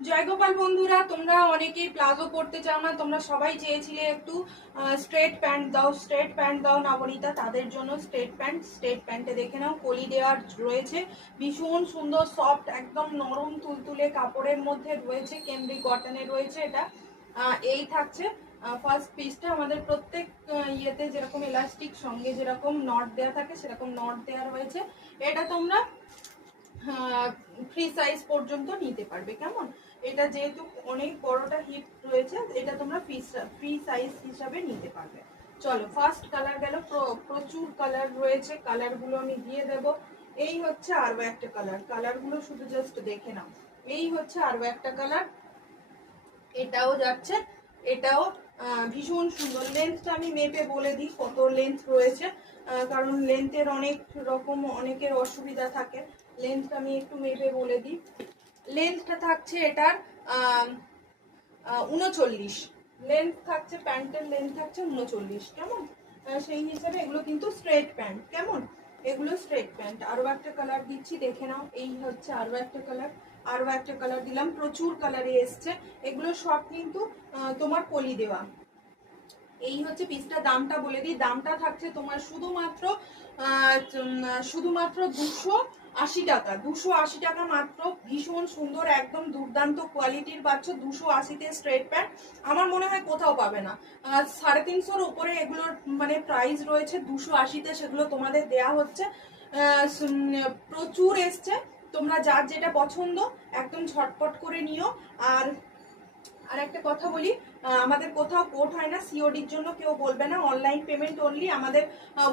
জয়গোপাল বন্ধুরা, তোমরা অনেকেই প্লাজো পড়তে চাও না, তোমরা সবাই চেয়েছিলে একটু স্ট্রেট প্যান্ট দাও স্ট্রেট প্যান্ট দাও নবনীতা তাদের জন্য স্ট্রেট প্যান্ট স্ট্রেট প্যান্টে দেখে নাও, কলি দেওয়ার রয়েছে, ভীষণ সুন্দর সফট একদম নরম তুলতুলে কাপড়ের মধ্যে রয়েছে কেমব্রি কটনের রয়েছে এটা। এই থাকছে ফার্স্ট পিসটা আমাদের প্রত্যেক ইয়েতে যেরকম এলাস্টিক সঙ্গে যেরকম নট দেওয়া থাকে, সেরকম নট দেওয়া রয়েছে। এটা তোমরা ফ্রি সাইজ পর্যন্ত নিতে পারবে, কেমন? এটা যেহেতু অনেক বড়টা হিপ রয়েছে, এটা তোমরা ফ্রি ফ্রি সাইজ হিসাবে নিতে পারবে। চলো ফার্স্ট কালার গেল, প্র- প্রচুর কালার রয়েছে কালারগুলো আমি দিয়ে দেব। এই হচ্ছে আরও একটা কালার কালারগুলো শুধু জাস্ট দেখে নাও। এই হচ্ছে আরও একটা কালার এটাও যাচ্ছে, এটাও ভীষণ সুন্দর। লেন্থটা আমি মেপে বলে দিই কত লেন্থ রয়েছে। কারণ লেন্থের অনেক রকম, অনেকের অসুবিধা থাকে। লেন্থটা আমি একটু মেপে বলে দিই। লেন্থটা থাকছে এটার উনচল্লিশ। লেন্থ থাকছে প্যান্টের লেন্থ থাকছে উনচল্লিশ। কেমন? সেই হিসাবে এগুলো কিন্তু স্ট্রেট প্যান্ট কেমন? এগুলো স্ট্রেট প্যান্ট আরও একটা কালার দিচ্ছি, দেখে নাও। এই হচ্ছে আরও একটা কালার আরও একটা কালার দিলাম, প্রচুর কালারে এসছে। এগুলো সব কিন্তু তোমার পলি দেওয়া। এই হচ্ছে পিসটা দামটা বলে দিই। দামটা থাকছে তোমার শুধুমাত্র শুধুমাত্র দুশো আশি টাকা। দুশো আশি টাকা মাত্র। ভীষণ সুন্দর, একদম দুর্দান্ত কোয়ালিটির পাচ্ছ দুশো আশিতে স্ট্রেট প্যান্ট আমার মনে হয় কোথাও পাবে না। সাড়ে তিনশোর উপরে এগুলোর মানে প্রাইস রয়েছে দুশো আশিতে। সেগুলো তোমাদের দেয়া হচ্ছে। প্রচুর এসছে। তোমরা যার যেটা পছন্দ, একদম ঝটপট করে নিও। আর আর একটা কথা বলি আমাদের কোথাও কোড হয় না সিওডির জন্য কেউ বলবে না। অনলাইন পেমেন্ট অনলি আমাদের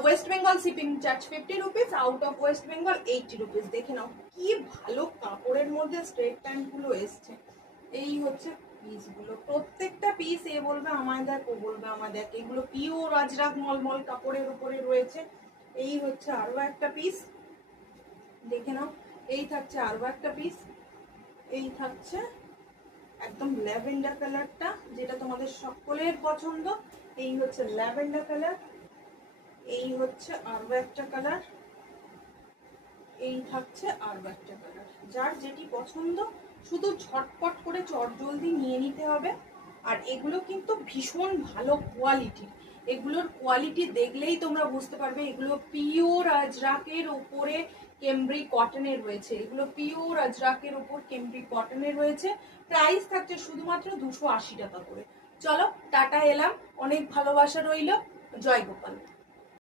West Bengal shipping charge fifty rupees out of West Bengal eighty rupees দেখে নাও, কি ভালো কাপড়ের মধ্যে স্ট্রেট প্যান্টগুলো এসছে। এই হচ্ছে পিসগুলো। প্রত্যেকটা পিস এ বলবে আমায় দেখ, ও বলবে আমায় দেখ। এগুলো পিওর আজরাক মলমল কাপড়ের উপরে রয়েছে। এই হচ্ছে আরও একটা পিস দেখে নাও। এই থাকছে আরও একটা পিস এই থাকছে একদম ল্যাভেন্ডার কালারটা, যেটা তোমাদের সকলের পছন্দ। এই হচ্ছে ল্যাভেন্ডার কালার, এই হচ্ছে আরও একটা কালার, এই থাকছে আরও একটা কালার। যার যেটি পছন্দ, শুধু ঝটপট করে চটজলদি নিয়ে নিতে হবে। আর এগুলো কিন্তু ভীষণ ভালো কোয়ালিটির এগুলোর কোয়ালিটি দেখলেই তোমরা বুঝতে পারবে, এগুলো পিওর আজরাকের উপরে কেমব্রি কটনের রয়েছে। এগুলো পিওর আজরাকের উপর কেমব্রি কটনের রয়েছে। প্রাইস থাকছে শুধুমাত্র দুশো আশি টাকা করে। চলো, টাটা এলাম। অনেক ভালোবাসা রইল। জয় গোপাল।